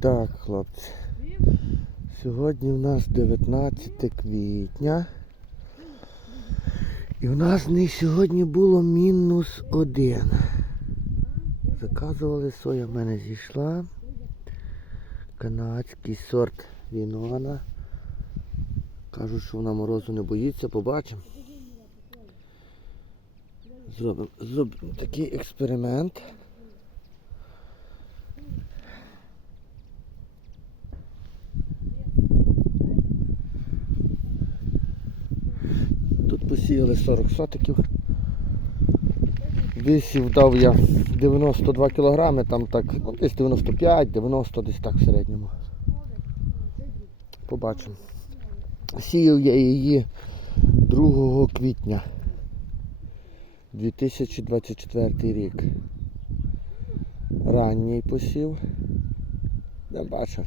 Так, хлопці. Сьогодні у нас 19 квітня. І у нас не сьогодні було мінус один. Заказували соя в мене зійшла. Канадський сорт Вінона. Кажуть, що вона морозу не боїться, побачимо. Зробимо, зробимо такий експеримент. Посіяли 40 сотиків. Висів дав я 92 кілограми, там так, ну десь 95, 90 десь так в середньому. Побачимо. Сіяв я її 2 квітня 2024 рік. Ранній посів. Не бачив.